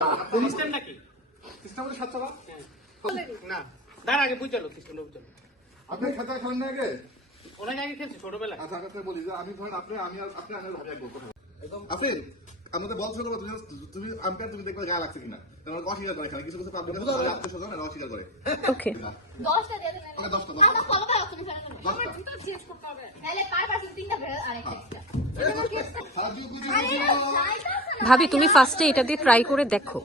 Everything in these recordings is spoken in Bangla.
সিস্টেমটা কি? সিস্টেম হচ্ছে 7 চালা। না, তার আগে বুঝালো সিস্টেমটা বুঝালো। আপনি খেলা খেলেন না আগে? অনেক আগে খেলছি ছোটবেলায়। আচ্ছা আপনাকে বলি যে আমি ধরেন আপনি আমি আর আপনি আমি ভাবি এক গোল কথা। আপনি আমাদের বল ছোট তুমি আম্পায়ার তুমি দেখবে গায়ে লাগছে কিনা। তোমার অস্বীকার করে এখানে কিছু কিছু পারবে না তাহলে আপনি সোজা না অস্বীকার করে। ওকে 10টা দিয়ে দেন। ওকে 10টা আমরা ফলো বাই অপশন ফেলে দেন। 10টা ভিতর চেঞ্জ করতে হবে। তাহলে কার পাশে তিনটা বের আরেকটা এক্সট্রা। সাহায্য বুঝি ভাবি তুমি ফার্স্টে এটা দিয়ে ট্রাই করে দেখো,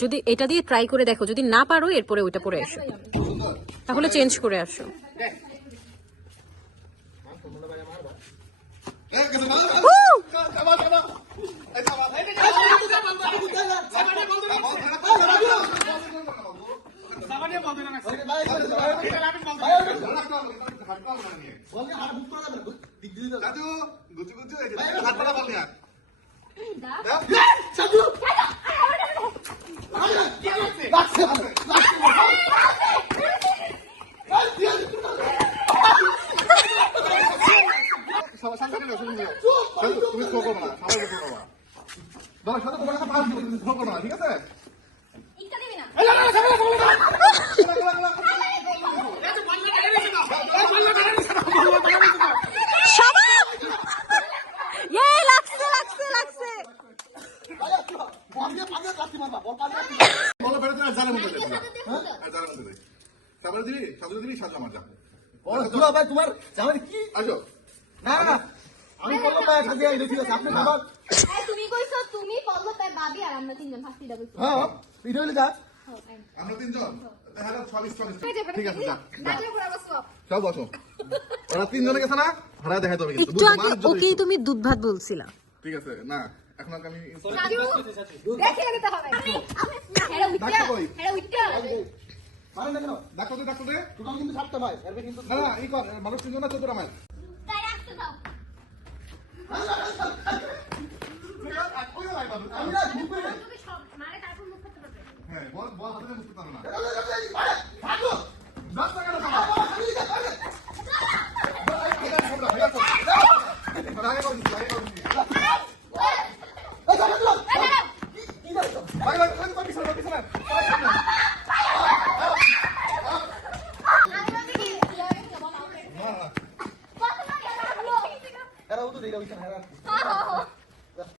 যদি এটা দিয়ে ট্রাই করে দেখো, যদি না পারো এরপরে ওইটা পরে আসো, সুন্দর। তাহলে চেঞ্জ করে আসো। এই কেন মার চাবা চাবা এই চাবা সাবানিয়া বলতে না। দাদু গুচু গুচু হাত পড়া বল না তুমি স্লো করো না সবাই স্লো করো না দাদা সাথে তোমার কাছে পাস দিবে তুমি স্লো করো না ঠিক আছে ইকা দিবি না। ইয়ে লাগছে লাগছে লাগছে। বলো বেড়ে জালে মধ্যে দেবে হ্যাঁ জালে মধ্যে দেবে সাবরে দিবি সাজা মার যা দুলা ভাই তোমার জামাই কি আসো না না আমি বললো ভাই সাথে আইলে ঠিক আছে আপনি বাবা এই তুমি কইছো তুমি পল্লব ভাই বাবি আর আমরা তিনজন ফাঁসিটা কইছো। হ্যাঁ ভিডিও হইলে যা আমরা তিনজন তাহলে 24 ঠিক আছে যা দাঁড়িয়ে পড়া বসো। সব বসো ওরা তিনজনে গেছে না ভাড়া দেখা যাবে কিন্তু একটু আগে ওকেই তুমি দুধ ভাত বলছিলা। ঠিক আছে না এখন আর আমি রাজু দেখে নিতে হবে। এরা উঠটা ডাক্তার কই? এরা উঠটা মানে না কেন ডাক্তার দে টোটাল কিন্তু 7টা ভাই এর কিন্তু না না এই কর মানুষ তিনজন না 14 মাইল তাই রাখতে দাও। আমি না ঘুরবে তুমি সব মারে তারপর মুখ করতে পারবে। হ্যাঁ বল বল হাতে মুক্ত না ভাগো 10 টাকা না